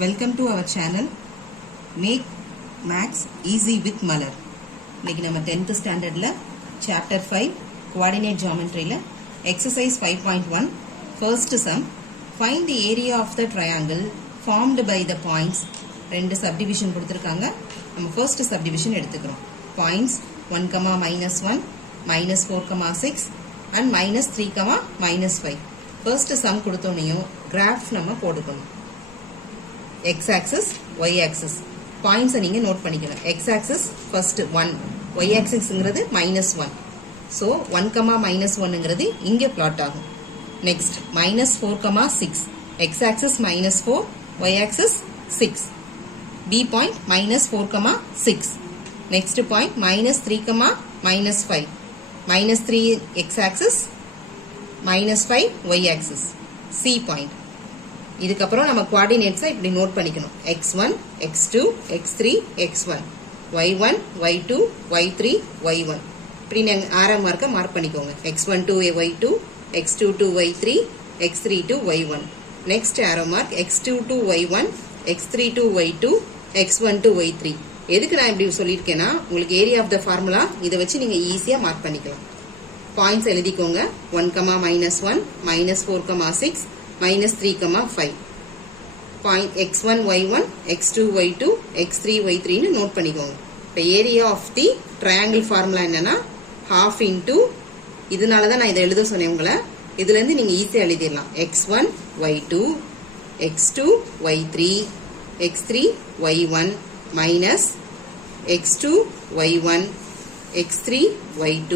Welcome to our channel Make Maths Easy with Malar. இன்னைக்கு நம்ம 10th standardல chapter 5 coordinate geometryல exercise 5.1 first sum find the area of the triangle formed by the points ரெண்டு subdivision கொடுத்திருக்காங்க. நம்ம first subdivision எடுத்துக்கிறோம். Points 1, -1, -4, 6 and -3, -5. First sum கொடுத்தோனையும் graph நம்ம போட்டுக்கணும். X axis, Y axis. Points நீங்க note பண்ணிக்கணும். X axis first 1, Y axis ங்கிறது -1. So 1, -1ங்கிறது இங்க plot ஆகும். Next -4, 6. X axis -4, Y axis 6. B point -4, 6. Next point -3, -5. -3 X axis, -5 Y axis. C point. இதுக்கப்புறம் நம்ம கோஆர்டினேட்ஸை இப்படி நோட் பண்ணிக்கணும். x1, x2, x3, x1, y1, y2, y3, y1. இப்படி நீங்கள் ஆரம் மார்க்கை மார்க் பண்ணிக்கோங்க. x1 to y2, x2 to y3, x3 to y1. Next arrow mark x2 to y1, x3 to y2, x1 to y3. எதுக்கு நான் இப்படி சொல்லியிருக்கேன்னா உங்களுக்கு ஏரியா ஆஃப் த ஃபார்முலா இதை வச்சு நீங்கள் ஈஸியாக மார்க் பண்ணிக்கலாம். பாயிண்ட்ஸ் எழுதிக்கோங்க. 1, -1, -4, 6, -3, 5. Point x1, y1, x2, y2, x3, y3 னு நோட் பண்ணிக்கோங்க. இப்போ area of the triangle formula என்னன்னா half into, இதனால தான் நான் இதை எழுத சொன்னேன் உங்களை. இதுலேருந்து நீங்கள் ஈஸியாக எழுதிடலாம். x1, y2, x2, y3, x3, y1 minus x2, y1, x3, y2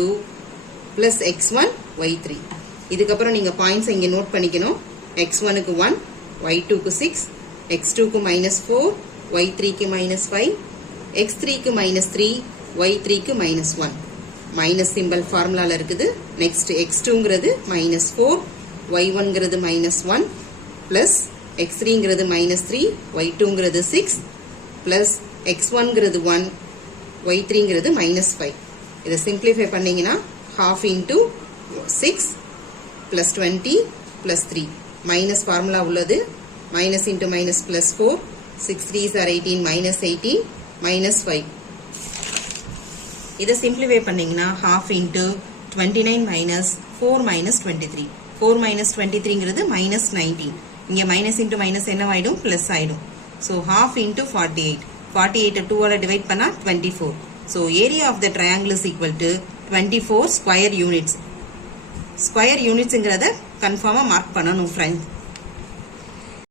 plus x1, y3. இதுக்கப்புறம் நீங்கள் பாயிண்ட்ஸ் இங்கே நோட் பண்ணிக்கணும். x1க்கு 1, y2க்கு 6, x2க்கு -4, y3க்கு -5, x3க்கு -3, y3க்கு -1. மைனஸ் சிம்பிள் ஃபார்முலால இருக்குது. நெக்ஸ்ட் x2ங்கிறது -4, y1ங்கிறது -1 பிளஸ் x3ங்கிறது -3, y2ங்கிறது 6 பிளஸ் x1ங்கிறது 1, y3ங்கிறது -5. இதை சிம்பிளிஃபை பண்ணீங்கன்னா half into 6 plus 20 plus 3. Minus formula உள்ளது. Minus into minus plus 4, 6 3s are 18, -18, -5. இதை சிம்பிளிஃபை பண்ணீங்கன்னா half into 29 minus 4 minus 23. 4 minus 23ங்கிறது -19. இங்கே மைனஸ் இன்டு மைனஸ் என்னவாயிடும்? பிளஸ் ஆயிடும். So half into 48. 48 2ஆல் டிவைட் பண்ணா 24. So area of the triangle is equal to 24 square units. Square யூனிட்ஸ்ங்கிறத கன்ஃபார்மாக மார்க் பண்ணணும் ஃப்ரெண்ட்ஸ்.